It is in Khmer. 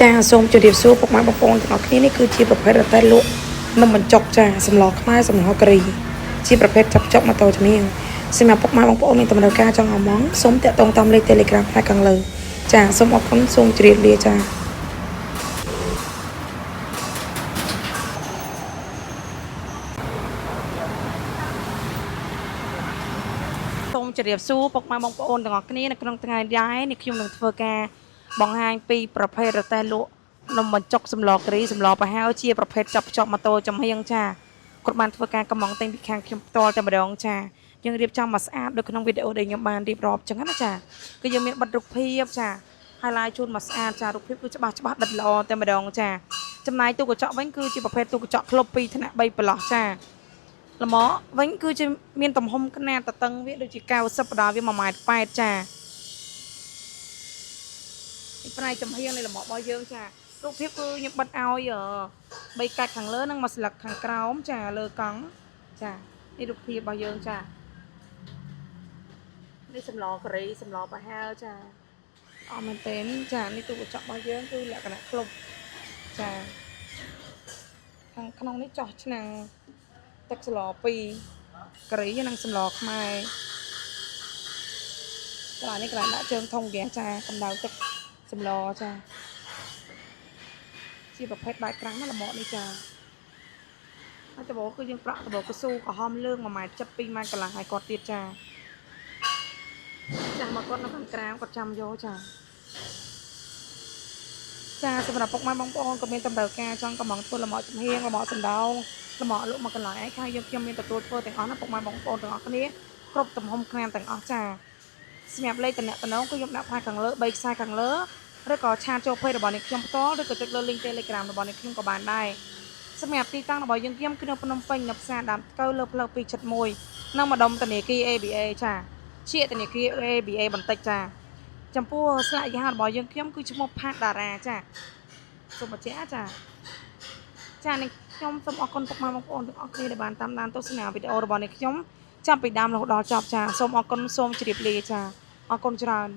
ចាសូមជម្រាបសួរពុកម៉ែបងប្អូនទាំងអស់គ្នានេះគឺជាប្រភេទរតែលក់នំបញ្ចុកចាសម្លខ្មែរសម្លការីជាប្រភេទចាប់ចុកម៉ូតូជំនាញសម្រាប់ពុកម៉ែបងប្អូនមានតម្រូវការចង់អមងសូមតាក់ទងតាមលេខ Telegram ផ្នែកខាងលើចាសូមអរគុណសូមជម្រាបលាចាសូមជម្រាបសួរពុកម៉ែបងប្អូនទាំងអស់គ្នានៅក្នុងថ្ងៃនេះនេះខ្ញុំនឹងធ្វើការបង្ហាញពីប្រភេទរតែលក់នំបញ្ចុកសម្លការីសម្លប្រហើរជាប្រភេទចាប់ចុកម៉ូតូចំហៀងចាគាត់បានធ្វើការកំងទិញពីខាងខ្ញុំផ្ទាល់តែម្ដងចាយើងរៀបចំមកស្អាតដូចក្នុងវីដេអូដែលខ្ញុំបានរៀបរាប់ចឹងណាចាគឺយើងមានបិទរូបភាពចាហើយឡាយជូនមកស្អាតចារូបភាពគឺច្បាស់ដិតល្អតែម្ដងចាចំណាយទូកញ្ចក់វិញគឺជាប្រភេទទូកញ្ចក់ក្លុប2ថ្នាក់3ប្រឡោះចាល្មមវិញគឺជាមានទំហំຂະຫນាតតឹងវាដូចជា90បដាវា1.8 ម៉ែត្រចាផ្នែកចំហៀងនៃល្មមរបស់យើងចារូបភាពគឺខ្ញុំបិទឲ្យ3កាច់ខាងលើនិងមួយស្លឹកខាងក្រោមចាលើកង់ចានេះរូបភាពរបស់យើងចានេះសម្លការីសម្លប្រហើរចាអស់មែនទែនចានេះទូកញ្ចក់របស់យើងគឺលក្ខណៈក្លុបចាខាងក្នុងនេះចោះឆ្នាំងទឹកស្ល2ការីនិងសម្លខ្មែរកន្លែងនេះកន្លែងដាក់ជើងធុងហ្គាសចាកម្ដៅទឹកសម្លចាជាប្រភេទបែបក្រាំងណាល្មមនេះចាហើយដបគឺយើងប្រាក់ដបកស៊ូក្រហមលឿង1.7 ម៉ែត្រ2 ម៉ែត្រកន្លះហើយគាត់ទៀតចាចាំមកគាត់នៅខាងក្រៅគាត់ចាំយកចាសម្រាប់ពុកម៉ែបងប្អូនក៏មានតម្រូវការចង់កំងធ្វើល្មមចំហៀងល្មមសណ្ដោងល្មមលក់មកកន្លែងឯខាងយើងខ្ញុំមានទទួលធ្វើទាំងអស់ណាពុកម៉ែបងប្អូនទាំងអស់គ្នាគ្រប់ទំហំខ្នាតទាំងអស់ចាសម្រាប់លេខតំណគឺខ្ញុំដាក់ផ្នែកខាងលើ3ខ្សែខាងលើឬក៏ឆាតចូលเพจរបស់អ្នកខ្ញុំផ្ទាល់ឬក៏ចុចលើ link Telegram របស់អ្នកខ្ញុំក៏បានដែរសម្រាប់ទីតាំងរបស់យើងខ្ញុំគឺនៅភ្នំពេញនៅផ្សារដើមកៅលើផ្លូវ271នៅម្ដុំធនាគារ ABA ចាជាធនាគារ ABA បន្តិចចាចំពោះស្លាកយីហោរបស់យើងខ្ញុំគឺឈ្មោះផាតតារាចាសូមបញ្ជាក់ចានេះខ្ញុំសូមអរគុណពុកម៉ែបងប្អូនទាំងអស់គ្នាដែលបានតាមដានទស្សនាវីដេអូរបស់អ្នកខ្ញុំចាប់ពីដើមរហូតដល់ចប់ចាសូមអរគុណសូមជម្រាបលាចាអរគុណច្រើន